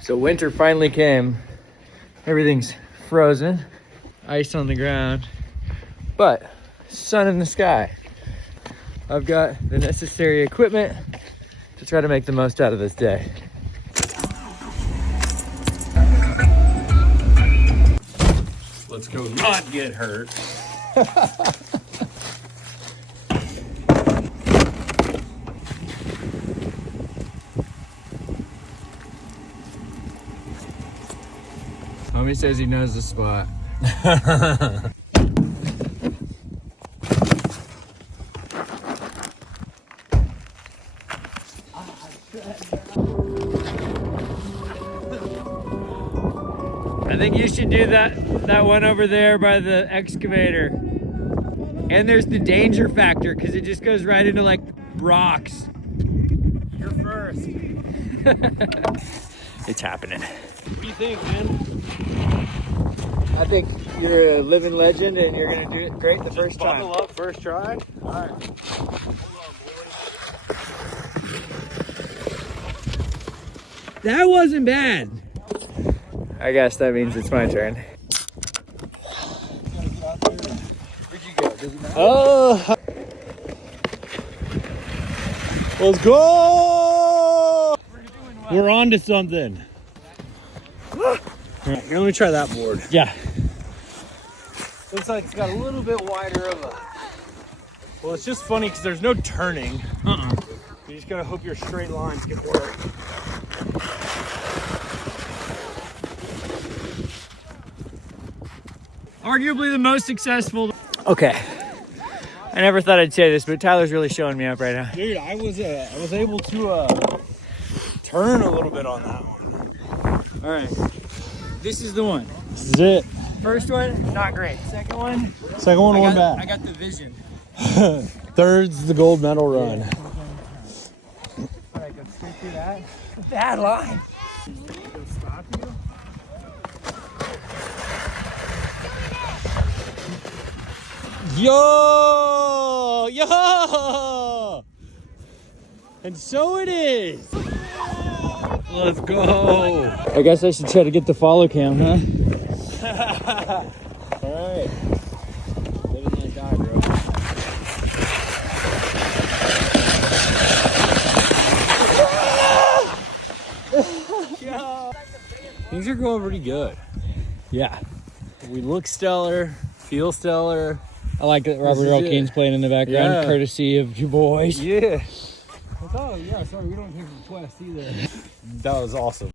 So winter finally came. Everything's frozen, ice on the ground, but sun in the sky. I've got the necessary equipment to try to make the most out of this day. Let's go not get hurt. Homie says he knows the spot. I think you should do that one over there by the excavator. And there's the danger factor because it just goes right into like rocks. You're first. It's happening. What do you think, man? I think you're a living legend and you're gonna do it great the first time. Buckle up, first try. All right. That wasn't bad. I guess that means it's my turn. Oh, Let's go! We're on to something. All right, here, let me try that board. yeah. Looks like it's got a little bit wider of a... Well, it's just funny because there's no turning. You just gotta hope your straight lines can work. Arguably the most successful. Okay. I never thought I'd say this, but Tyler's really showing me up right now. Dude, I was able to turn a little bit on that one. All right. This is the one. This is it. First one, not great. Second one, Second one, one I back. got the vision. Third's the gold medal run. All right, go straight through that. Bad line. Stop you? Yo! And so it is. Let's go. I guess I should try to get the follow cam, huh? All right. Living like die, bro. Things are going pretty good. Yeah. We look stellar, feel stellar. I like that Robert is Earl it. Keen's playing in the background, Yeah. courtesy of you boys. Yeah. Oh, yeah, sorry, we don't take requests either. That was awesome.